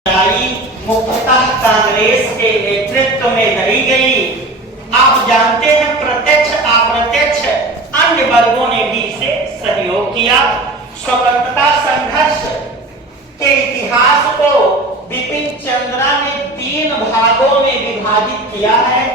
मुख्यतः कांग्रेस के नेतृत्व में लड़ी गई। आप जानते हैं प्रत्यक्ष अप्रत्यक्ष अन्य वर्गों ने भी इसे सहयोग किया। स्वतंत्रता संघर्ष के इतिहास को बिपिन चंद्रा ने 3 भागों में विभाजित किया है।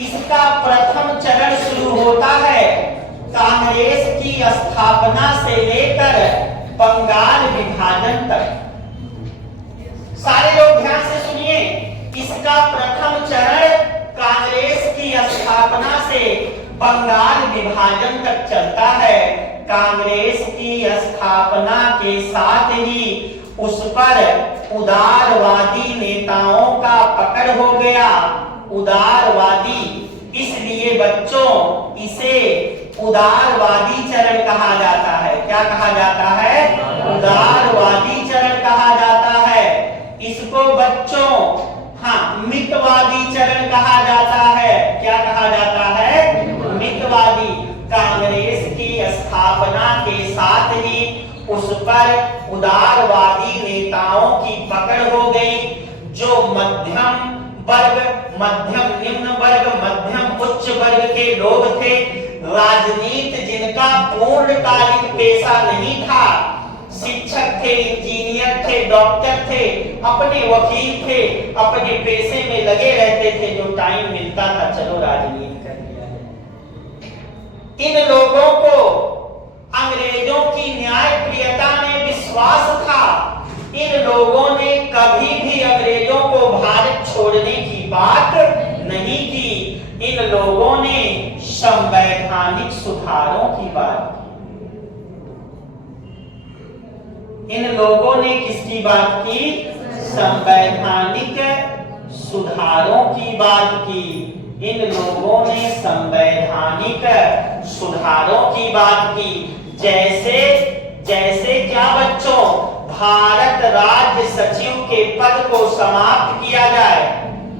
इसका प्रथम चरण शुरू होता है कांग्रेस की स्थापना से लेकर बंगाल विभाजन तक। सारे लोग ध्यान से सुनिए, इसका प्रथम चरण कांग्रेस की स्थापना से बंगाल विभाजन तक चलता है। कांग्रेस की स्थापना के साथ ही उस पर उदारवादी नेताओं का पकड़ हो गया। उदारवादी, इसलिए बच्चों इसे उदारवादी चरण कहा जाता है। क्या कहा जाता है? उदारवादी चरण कहा जाता है। इसको बच्चों मितवादी चरण कहा जाता है। क्या कहा जाता है? मितवादी। कांग्रेस की स्थापना के साथ ही उस पर उदारवादी नेताओं की पकड़ हो गई। जो मध्यम वर्ग, मध्यम निम्न वर्ग, मध्यम उच्च वर्ग के लोग थे, राजनीति जिनका पूर्णकालिक पेशा नहीं था, शिक्षक थे, इंजीनियर थे, डॉक्टर थे, अपने वकील थे, अपने पेशे में लगे रहते थे, जो टाइम मिलता था चलो राजनीति कर लिया है। इन लोगों को अंग्रेजों की न्यायप्रियता में विश्वास था। इन लोगों ने कभी भी अंग्रेजों को भारत छोड़ने की बात नहीं की। इन लोगों ने संवैधानिक सुधारों की बात की। इन लोगों ने किसकी बात की? संवैधानिक सुधारों की बात की। इन लोगों ने संवैधानिक सुधारों की बात की। जैसे जैसे क्या बच्चों? भारत राज्य सचिव के पद को समाप्त किया जाए।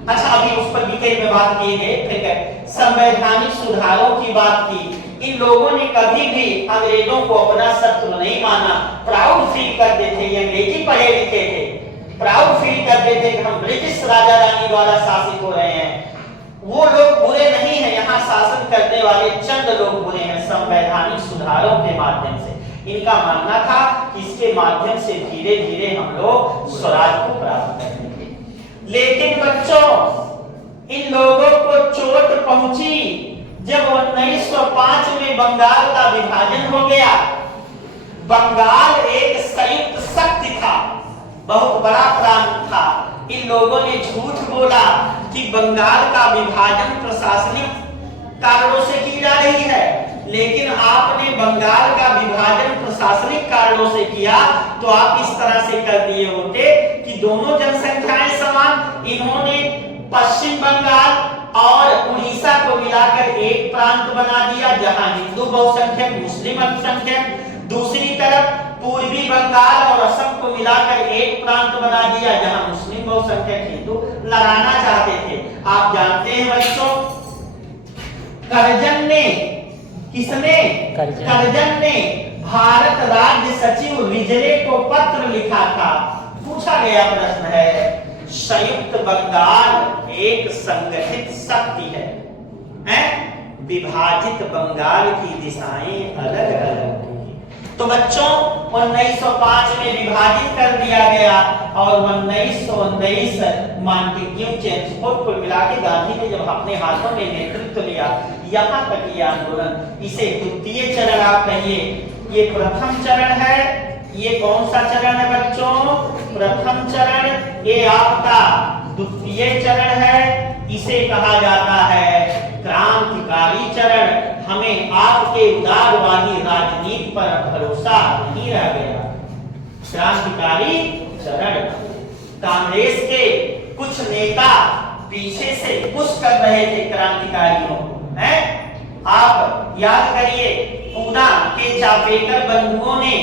अच्छा, अभी उस पर डिटेल में बात किए गए। ठीक है, संवैधानिक सुधारों की बात की। इन लोगों ने कभी भी अंग्रेजों को अपना शत्रु नहीं माना। प्राउड फील करते थे, ये अंग्रेजी पढ़े लिखे थे, प्राउड फील करते थे कि हम ब्रिटिश राजा रानी द्वारा शासित हो रहे हैं। वो लोग बुरे नहीं है, यहाँ शासन करने वाले चंद लोग बुरे हैं। संवैधानिक सुधारों के माध्यम से इनका मानना था कि इसके माध्यम से धीरे धीरे हम लोग स्वराज को प्राप्त करेंगे। लेकिन बच्चों, इन लोगों को चोट पहुंची जब 1905 में बंगाल का विभाजन हो गया। बंगाल एक संयुक्त शक्ति था, बहुत बड़ा प्रांत था। इन लोगों ने झूठ बोला कि बंगाल का विभाजन प्रशासनिक कारणों से की जा रही है, लेकिन आपने बंगाल का विभाजन प्रशासनिक कारणों से किया तो आप इस तरह से कर दिए होते कि दोनों जनसंख्याएं समान। इन्होंने पश्चिम बंगाल और उड़ीसा को मिलाकर एक प्रांत बना दिया जहां हिंदू बहुसंख्यक, मुस्लिम अल्पसंख्यक। दूसरी तरफ पूर्वी बंगाल और असम को मिलाकर एक प्रांत बना दिया जहां मुस्लिम बहुसंख्यक, हिंदू लड़ाना चाहते थे। आप जानते हैं बच्चों, करजन ने, किसने? करजन ने भारत राज्य सचिव रिजले को पत्र लिखा था। पूछा गया प्रश्न है, संयुक्त बंगाल एक संगठित शक्ति है, विभाजित बंगाल की दिशाएं अलग अलग होंगी। तो बच्चों 1905 में विभाजित कर दिया गया और 1919 मॉन्टेग्यू चेम्सफोर्ड को मिला के गांधी ने जब अपने हाथों में नेतृत्व लिया, यहाँ तक ये आंदोलन, इसे द्वितीय चरण आप कहिए। ये प्रथम चरण है। ये कौन सा चरण है बच्चों? प्रथम चरण। ये आपका द्वितीय चरण है। इसे कहा जाता है क्रांतिकारी चरण। हमें आपके उदारवादी राजनीति पर भरोसा नहीं रह गया। क्रांतिकारी चरण। कांग्रेस के कुछ नेता पीछे से पुश कर रहे थे क्रांतिकारियों को। आप याद करिए, पूना के चापेकर बंधुओं ने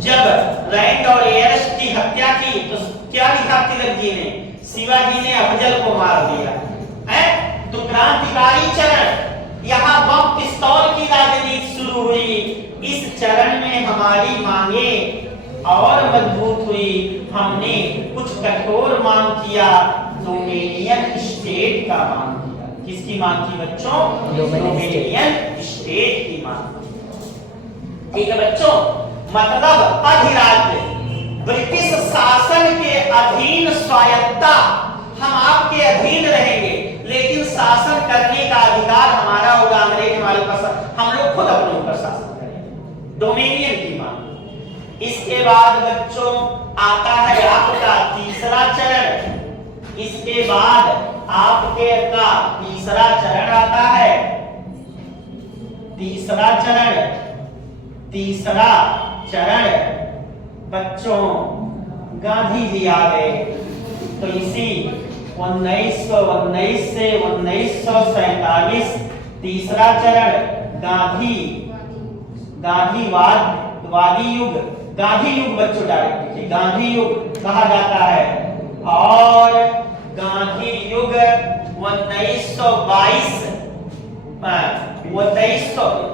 जब रैंड और एयरस्ट की हत्या की तो क्या लिखा तिलक जी ने? शिवाजी ने अफजल को मार दिया। तो क्रांतिकारी चरण, यहाँ बम पिस्तौल की राजनीति शुरू हुई। इस चरण में हमारी मांगे और मजबूत हुई। हमने कुछ कठोर मांग किया, डोमिनियन स्टेट का मांग किया। किसकी मांग की बच्चों? डोमिनियन स्टेट की मांग। ठीक है बच्चों, मतलब अधिराज्य, ब्रिटिश शासन के अधीन स्वायत्ता, हम आपके अधीन रहेंगे लेकिन शासन करने का अधिकार हमारा होगा, अंग्रेज हमारे पास, हम लोग खुद अपने ऊपर शासन करेंगे। डोमिनियन की मांग। इसके बाद बच्चों आता है आपका तीसरा चरण। इसके बाद आपके का तीसरा चरण आता है। तीसरा चरण बच्चों गांधी जी आ गए। तो इसी 1919 से 1947 तीसरा चरण गांधीवादी युग बच्चों डायरेक्ट लिखिए, गांधी युग कहा जाता है। और गांधी युग 1922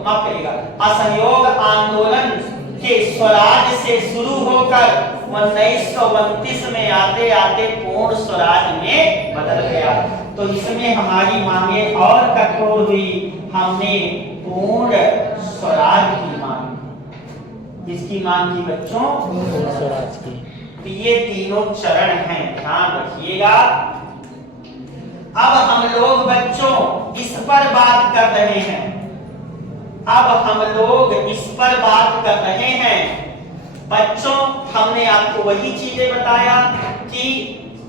माफ करिएगा, असहयोग आंदोलन के स्वराज से शुरू होकर 1929 में आते आते पूर्ण स्वराज में बदल गया। तो इसमें हमारी मांगे और कठोर हुई, हमने पूर्ण स्वराज की मांग। किसकी मांग की बच्चों? पूर्ण स्वराज की। तो ये तीनों चरण हैं, ध्यान रखिएगा। अब हम लोग बच्चों इस पर बात कर रहे हैं। बच्चों हमने आपको वही चीजें बताया कि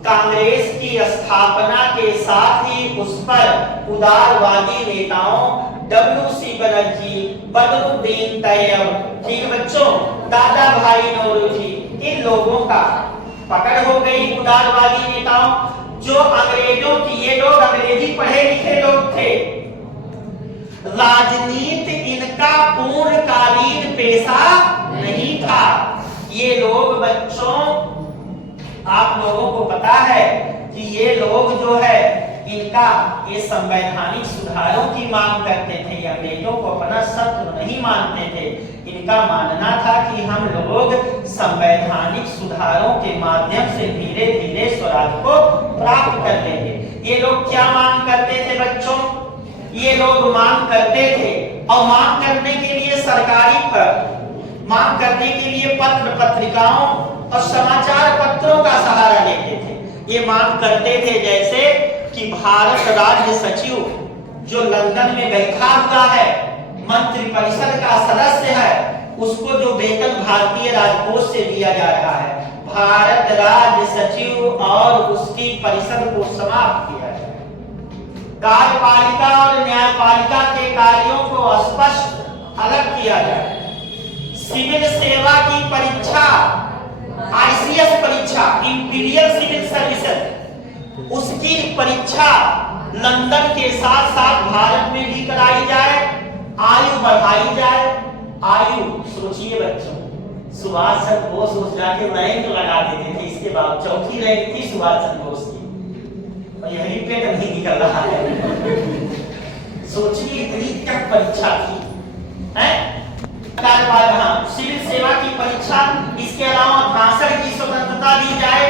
कांग्रेस की स्थापना के साथ ही उस पर उदारवादी नेताओं WC बनर्जी, बदरुद्दीन तैयब, ठीक बच्चों, दादा भाई नौरोजी, इन लोगों का पकड़ हो गई। उदारवादी नेताओं जो अंग्रेजों की, ये लोग अंग्रेजी पढ़े लिखे लोग थे, राजनीति इनका पूर्णकालीन पेशा नहीं था। ये लोग बच्चों, आप लोगों को पता है कि ये लोग जो है इनका ये संवैधानिक सुधारों की मांग करते थे। ये अंग्रेजों को अपना शत्रु नहीं मानते थे। इनका मानना था कि हम लोग संवैधानिक सुधारों के माध्यम से धीरे धीरे स्वराज को प्राप्त कर लेंगे। ये लोग क्या मांग करते थे बच्चों? ये लोग मांग करते थे, और मांग करने के लिए सरकारी मांग करने के लिए पत्र पत्रिकाओं और समाचार पत्रों का सहारा लेते थे। ये मांग करते थे जैसे कि भारत राज्य सचिव जो लंदन में बैठा हुआ है, मंत्रिपरिषद का सदस्य है, उसको जो वेतन भारतीय राजकोष से दिया जा रहा है, भारत राज्य सचिव और उसकी परिषद को समाप्त किया जाए। कार्यपालिका और न्यायपालिका के कार्यों को स्पष्ट अलग किया जाए। सिविल सेवा की परीक्षा, ICS परीक्षा, इंपीरियल सिविल सर्विसेज, उसकी परीक्षा लंदन के साथ साथ भारत में भी कराई जाए। आयु बढ़ाई जाए। आयु सोचिए बच्चों, सुभाष चंद्र बोस उस जाके रैंक लगा देते थे, इसके बाद चौथी रैंक थी सुभाष चंद्र बोस की, और यही पेट नहीं निकल रहा है। सोचिए इतनी तक परीक्षा थी, हैं? सिविल सेवा की परीक्षा, इसके अलावा भाषण की स्वतंत्रता दी जाए,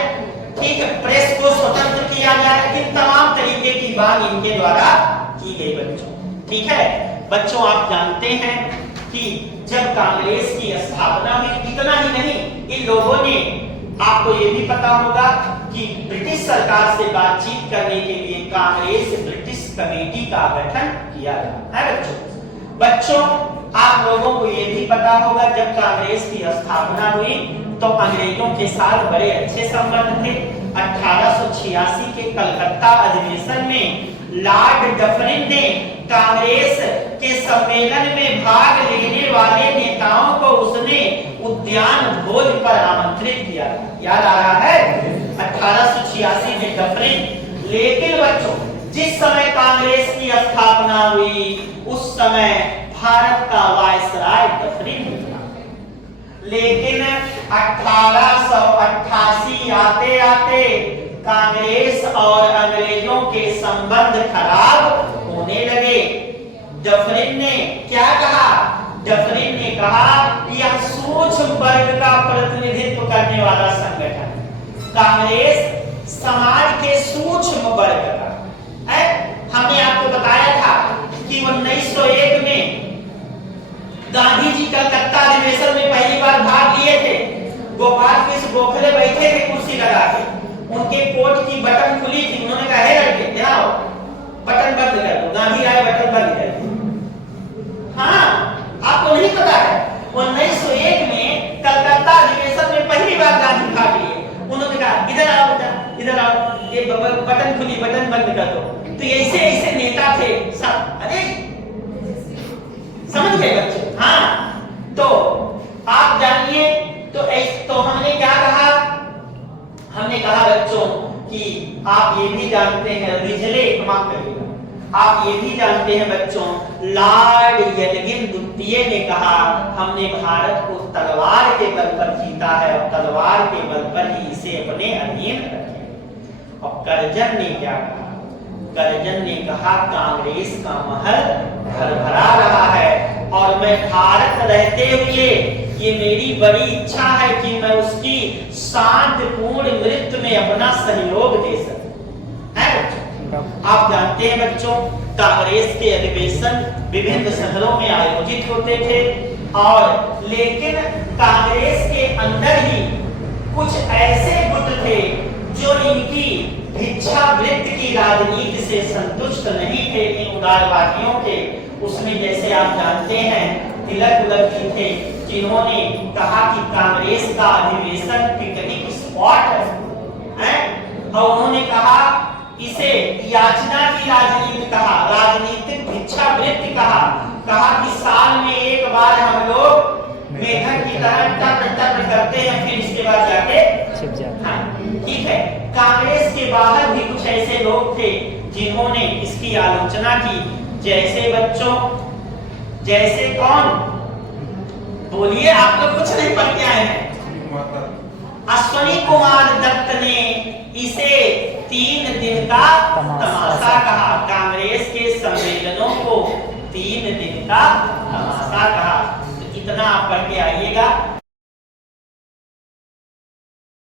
ठीक है, प्रेस को स्वतंत्र किया जाए। इन तमाम तरीके की बात इनके द्वारा की गई बच्चों। ठीक है बच्चों, आप जानते हैं कि जब कांग्रेस की स्थापना हुई, इतना ही नहीं, इन लोगों ने, आपको ये भी पता होगा कि ब्रिटिश सरकार से बातचीत करने के लिए कांग्रेस ब्रिटिश कमेटी का गठन किया गया है बच्चों। आप लोगों को ये भी पता होगा जब कांग्रेस की स्थापना हुई तो अंग्रेजों के साथ बड़े अच्छे संबंध थे। 1886 के कलकत्ता अधिवेशन में लॉर्ड डफरिन ने कांग्रेस के सम्मेलन में भाग लेने वाले नेताओं को उसने उद्यान भोज पर आमंत्रित किया। याद आ रहा है 1886 में डफरिन। लेकिन बच्चों जिस समय कांग्रेस की स्थापना हुई उस समय भारत का वायसराय डफरिन था। लेकिन 1888 आते आते कांग्रेस और अंग्रेजों के संबंध खराब होने लगे। डफरिन ने क्या कहा? डफरिन ने कहा यह सूक्ष्म वर्ग का प्रतिनिधित्व करने वाला संगठन, कांग्रेस समाज के सूक्ष्म वर्ग का है। हमने आपको बताया था कि 1901 में गांधी जी कलकत्ता अधिवेशन में पहली बार भाग लिए थे। गोपाल कृष्ण गोखले बैठे थे कुर्सी लगा के, उनके कोट की बटन खुली थी, उन्होंने कहा हे लड़के ध्यान बटन बंद कर दो, गांधी आए बटन बंद कर दो। हाँ, आपको नहीं पता है 1901 में कलकत्ता अधिवेशन में पहली बार गांधी भाग लिए। उन्होंने कहा इधर आओ बेटा, इधर आओ, ये बटन खुली बटन बंद कर दो। तो ऐसे ऐसे नेता थे सब। अरे समझ गए बच्चे? हाँ, तो आप जानिए तो हमने क्या कहा? हमने कहा बच्चों कि आप ये भी जानते हैं, रिजले माफ करिएगा, आप ये भी जानते हैं बच्चों, लॉर्ड एल्गिन द्वितीय ने कहा हमने भारत को तलवार के बल पर जीता है और तलवार के बल पर ही इसे अपने अधीन रखें। और करजन ने क्या कहा? करजन ने कहा कांग्रेस का महल भर भरा रहा है और मैं भारत रहते हुए ये मेरी बड़ी इच्छा है कि मैं उसकी शांतिपूर्ण मृत्यु में अपना सहयोग दे सकूं। है बच्चों? आप जानते हैं बच्चों, कांग्रेस के अधिवेशन विभिन्न शहरों में आयोजित होते थे और लेकिन कांग्रेस के अंदर ही कुछ ऐसे गुट थे जो इनकी भिक्षावृत्ति की राजनीति से संतुष्ट नहीं थे, इन उदारवादियों के। उसमें जैसे आप जानते हैं तिलक उलक जी थे, जिन्होंने कहा कि कांग्रेस का अधिवेशन पिकनिक स्पॉट है और उन्होंने कहा इसे याचना की राजनीति कहा, राजनीतिक भिक्षावृत्ति कहा कि साल में एक बार हम लोग मेढक की तरह टप करते हैं, फिर इसके बाद जाके छिप जाते हैं। हाँ, ठीक है। कांग्रेस के बाहर भी कुछ ऐसे लोग थे जिन्होंने इसकी आलोचना की, जैसे बच्चों, जैसे कौन? बोलिए, आप लोग कुछ नहीं पढ़ के आए हैं। अश्विनी कुमार दत्त ने इसे 3 दिन का तमाशा कहा, कांग्रेस के सम्मेलनों को 3 दिन का तमाशा कहा। तो इतना आप पढ़ के आइएगा।